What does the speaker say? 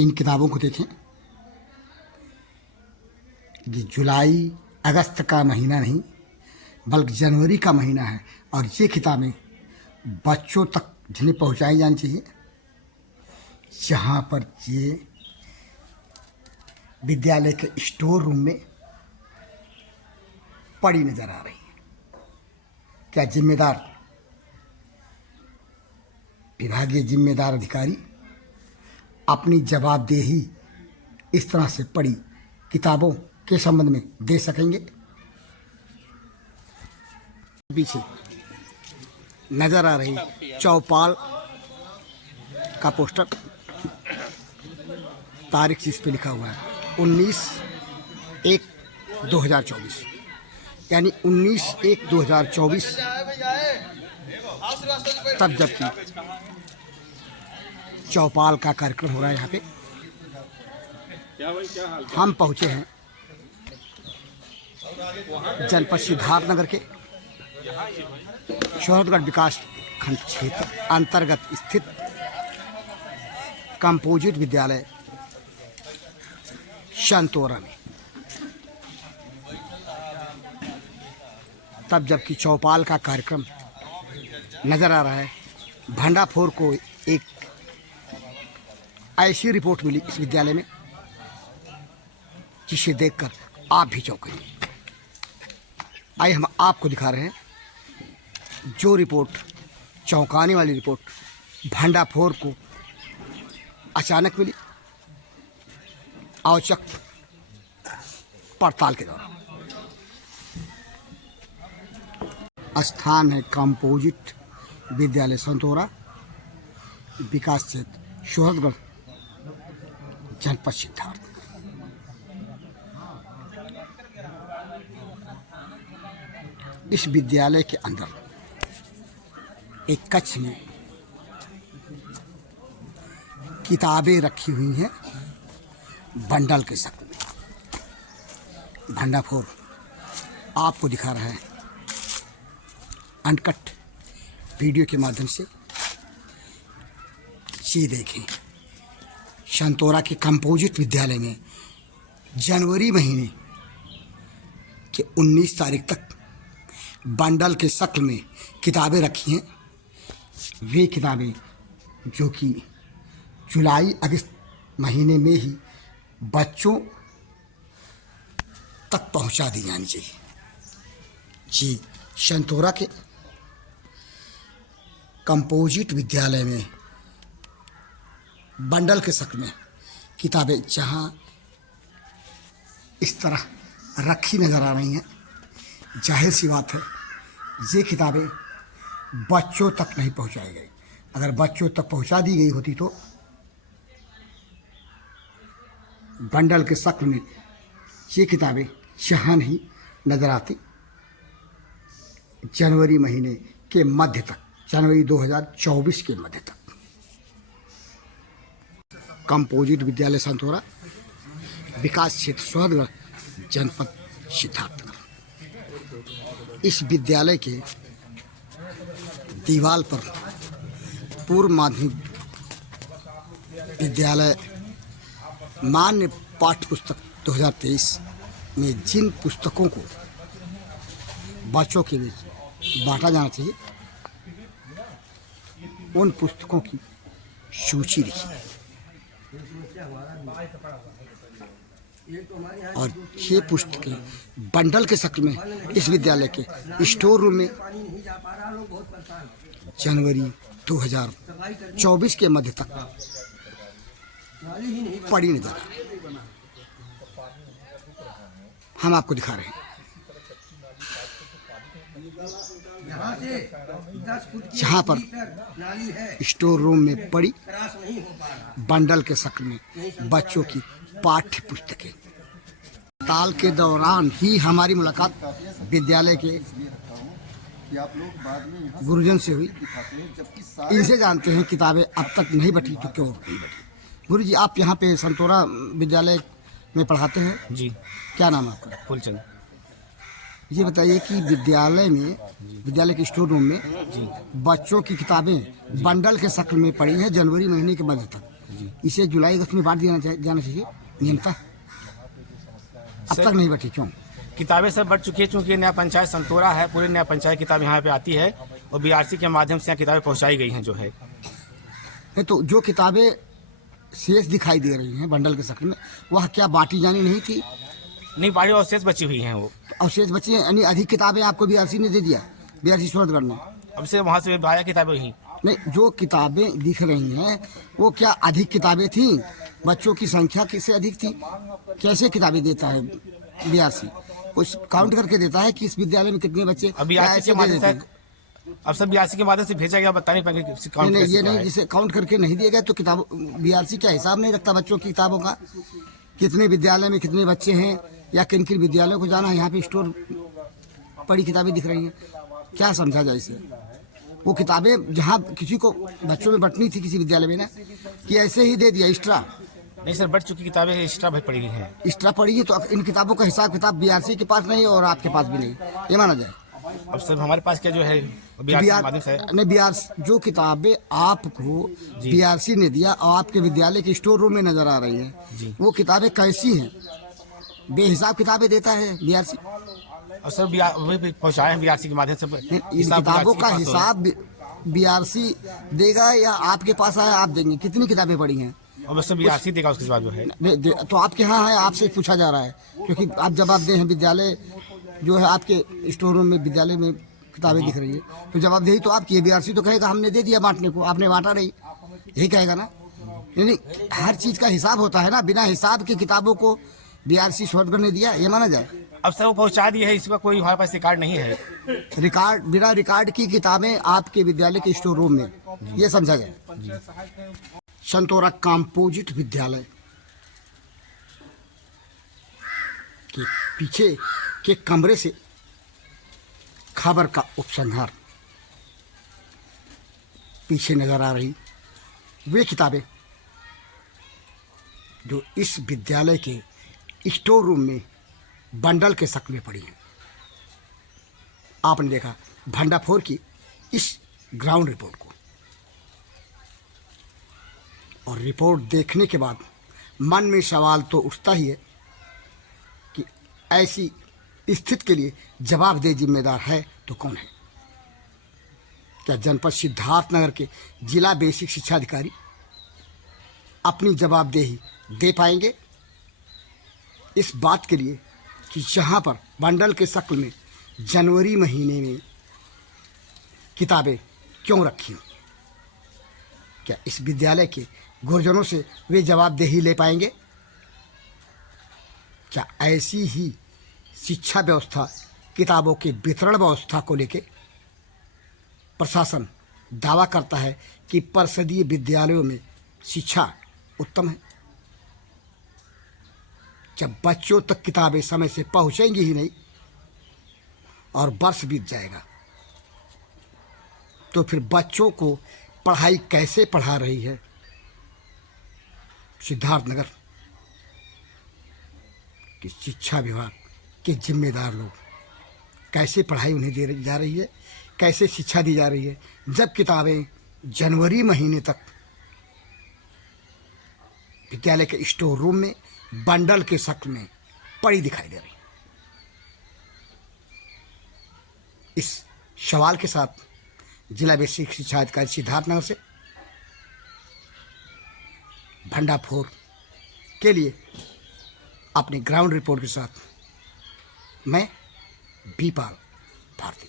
इन किताबों को देखें। ये जुलाई अगस्त का महीना नहीं बल्कि जनवरी का महीना है और ये किताबें बच्चों तक जिन्हें पहुंचाई जानी चाहिए, जहाँ पर ये विद्यालय के स्टोर रूम में पड़ी नजर आ रही है। क्या जिम्मेदार विभागीय जिम्मेदार अधिकारी अपनी जवाबदेही इस तरह से पड़ी किताबों के संबंध में दे सकेंगे? पीछे नजर आ रही चौपाल का पोस्टर, तारीख इस पे लिखा हुआ है 19/1/2024, यानी 19/1/2024। तब जबकि चौपाल का कार्यक्रम हो रहा है यहाँ पे, हम पहुँचे हैं जनपद सिद्धार्थनगर के शोहरतगढ़ विकास खंड क्षेत्र अंतर्गत स्थित कंपोजिट विद्यालय संतोरा में। तब जबकि चौपाल का कार्यक्रम नजर आ रहा है, भंडाफोर को एक ऐसी रिपोर्ट मिली इस विद्यालय में जिसे देखकर आप भी चौंकेंगे। आइए हम आपको दिखा रहे हैं जो रिपोर्ट, चौंकाने वाली रिपोर्ट भंडाफोर को अचानक मिली औचक पड़ताल के दौरान। स्थान है कंपोजिट विद्यालय संतोरा, विकास क्षेत्र शोहरतगढ़, जनपद सिद्धार्थ। इस विद्यालय के अंदर एक कक्ष में किताबें रखी हुई हैं बंडल के शक्ल में। भंडाफोर आपको दिखा रहा है अनकट वीडियो के माध्यम से। ये देखें, संतोरा के कंपोजिट विद्यालय में जनवरी महीने के 19 तारीख तक बंडल के शक्ल में किताबें रखी हैं। वे किताबें जो कि जुलाई अगस्त महीने में ही बच्चों तक पहुंचा दी जानी चाहिए। जी, संतोरा के कंपोजिट विद्यालय में बंडल के शक्ल में किताबें जहां इस तरह रखी नजर आ रही हैं, जाहिर सी बात है ये किताबें बच्चों तक नहीं पहुंचाई गई। अगर बच्चों तक पहुंचा दी गई होती तो बंडल के शक्ल में ये किताबें यहाँ नहीं नजर आती। जनवरी महीने के मध्य तक, जनवरी 2024 के मध्य तक कंपोजिट विद्यालय संतोरा, विकास क्षेत्र शोहरतगढ़, जनपद सिद्धार्थनगर। इस विद्यालय के दीवार पर पूर्व माध्यमिक विद्यालय मान्य पाठ्य पुस्तक 2023 में जिन पुस्तकों को बच्चों के बीच बांटा जाना चाहिए उन पुस्तकों की सूची लिखी और ये पुस्तकें बंडल के शक्ल में इस विद्यालय के स्टोर रूम में जनवरी 2024 के मध्य तक पड़ी नजर आ रही। हम आपको दिखा रहे हैं जहाँ पर स्टोर रूम में पड़ी बंडल के शक्ल में बच्चों की पाठ्य पुस्तकें। ताल के दौरान ही हमारी मुलाकात विद्यालय के गुरुजन से हुई। इनसे जानते हैं किताबें अब तक नहीं बटी तो क्यों नहीं बटी। गुरु जी, आप यहाँ पे संतोरा विद्यालय में पढ़ाते हैं? जी। क्या नाम है आपका? फूलचंद। ये बताइए कि विद्यालय में, विद्यालय के स्टोर रूम में जी बच्चों की किताबें बंडल के शक्ल में पड़ी हैं जनवरी महीने के मध्य तक, इसे जुलाई अगस्त में बांट जाना चाहिए नियमतः। अब तक नहीं बटी क्यों? किताबें सब बढ़ चुकी है, चूँकि नया पंचायत संतोरा है, पूरी नया पंचायत किताब यहाँ पे आती है और बीआरसी के माध्यम से यहाँ किताबें पहुँचाई गई हैं जो है। नहीं तो जो किताबें शेष दिखाई दे रही हैं बंडल के शक्ल में, वह क्या बांटी जानी नहीं थी? नहीं बाड़ी और शेष बची हुई हैं वो। और शेष बची हैं यानी अधिक किताबें आपको बीआरसी ने दे दिया, बीआरसी सूरतगढ़ में? अब से वहाँ से आया किताबें ही। नहीं, जो किताबें दिख रही हैं वो क्या अधिक किताबें थीं? बच्चों की संख्या किससे अधिक थी? कैसे किताबें देता है बीआरसी? कुछ काउंट करके देता है कि इस विद्यालय में कितने बच्चे? अब बीआरसी के माध्यम से, अब सब बीआरसी के माध्यम से भेजा गया, बता नहीं पाएंगे। नहीं, ये नहीं, जिसे काउंट करके नहीं दिया गया तो किताब बीआरसी क्या हिसाब नहीं रखता बच्चों की किताबों का? कितने विद्यालय में कितने बच्चे हैं या किन किन विद्यालयों को जाना है? यहाँ पे स्टोर पड़ी किताबें दिख रही हैं, क्या समझा जाए इसे? वो किताबें जहाँ किसी को बच्चों में बंटनी थी किसी विद्यालय में ना, कि ऐसे ही दे दिया एक्स्ट्रा? नहीं सर, बढ़ चुकी किताबें एक्स्ट्रा पड़ी हुई हैं। एक्स्ट्रा पड़ी है तो इन किताबों का हिसाब किताब बीआरसी के पास नहीं और आपके पास भी नहीं, ये माना जाए? अब सर हमारे पास क्या जो है बीआरसी के माध्यम से नहीं, बीआरसी जो किताबें आपको बीआरसी ने दिया और आपके विद्यालय के स्टोर रूम में नजर आ रही हैं, वो किताबें कैसी हैं? बेहिसाब किताबें देता है बीआरसी। और सर वही पहुँचाए हैं बीआरसी के माध्यम से। इन किताबों का हिसाब बीआरसी देगा या आपके पास आया आप देंगे? कितनी किताबें पड़ी हैं? और बस बीआरसी देगा उसके बाद जो है। तो आपके यहाँ है, आपसे पूछा जा रहा है क्योंकि आप जवाब दे हैं विद्यालय जो है आपके स्टोर रूम में विद्यालय में किताबें दिख रही है तो जवाबदेही तो आपकी है। बीआरसी तो कहेगा हमने दे दिया बांटने को, आपने बांटा नहीं, यही कहेगा ना? यानी हर चीज का हिसाब होता है ना, बिना हिसाब की किताबों को बीआरसी सूरतगढ़ ने दिया, ये माना जाए? अब सर वो पहुँचा दिया है, इसका कोई हमारे पास रिकॉर्ड नहीं है। रिकॉर्ड, बिना रिकॉर्ड की किताबें आपके विद्यालय के स्टोर रूम में, ये समझा जाए? संतोरा कंपोजिट विद्यालय के पीछे के कमरे से खबर का उपसंहार पीछे नजर आ रही वे किताबें जो इस विद्यालय के स्टोर रूम में बंडल के शक्ल में पड़ी हैं। आपने देखा भंडाफोर की इस ग्राउंड रिपोर्ट को, और रिपोर्ट देखने के बाद मन में सवाल तो उठता ही है कि ऐसी स्थिति के लिए जवाबदेह जिम्मेदार है तो कौन है? क्या जनपद सिद्धार्थनगर के जिला बेसिक शिक्षा अधिकारी अपनी जवाबदेही दे पाएंगे इस बात के लिए कि जहां पर बंडल के शक्ल में जनवरी महीने में किताबें क्यों रखी? क्या इस विद्यालय के गुरजनों से वे जवाबदेही ले पाएंगे? क्या ऐसी ही शिक्षा व्यवस्था, किताबों के वितरण व्यवस्था को लेकर प्रशासन दावा करता है कि परिषदीय विद्यालयों में शिक्षा उत्तम है? जब बच्चों तक किताबें समय से पहुंचेंगी ही नहीं और वर्ष बीत जाएगा तो फिर बच्चों को पढ़ाई कैसे पढ़ा रही है सिद्धार्थनगर कि शिक्षा विभाग के जिम्मेदार लोग? कैसे पढ़ाई उन्हें दे जा रही है, कैसे शिक्षा दी जा रही है जब किताबें जनवरी महीने तक विद्यालय के स्टोर रूम में बंडल के शक्ल में पड़ी दिखाई दे रही? इस सवाल के साथ जिला बेसिक शिक्षा अधिकारी सिद्धार्थनगर से भंडाफोर के लिए अपने ग्राउंड रिपोर्ट के साथ मैं बीपाल भारती।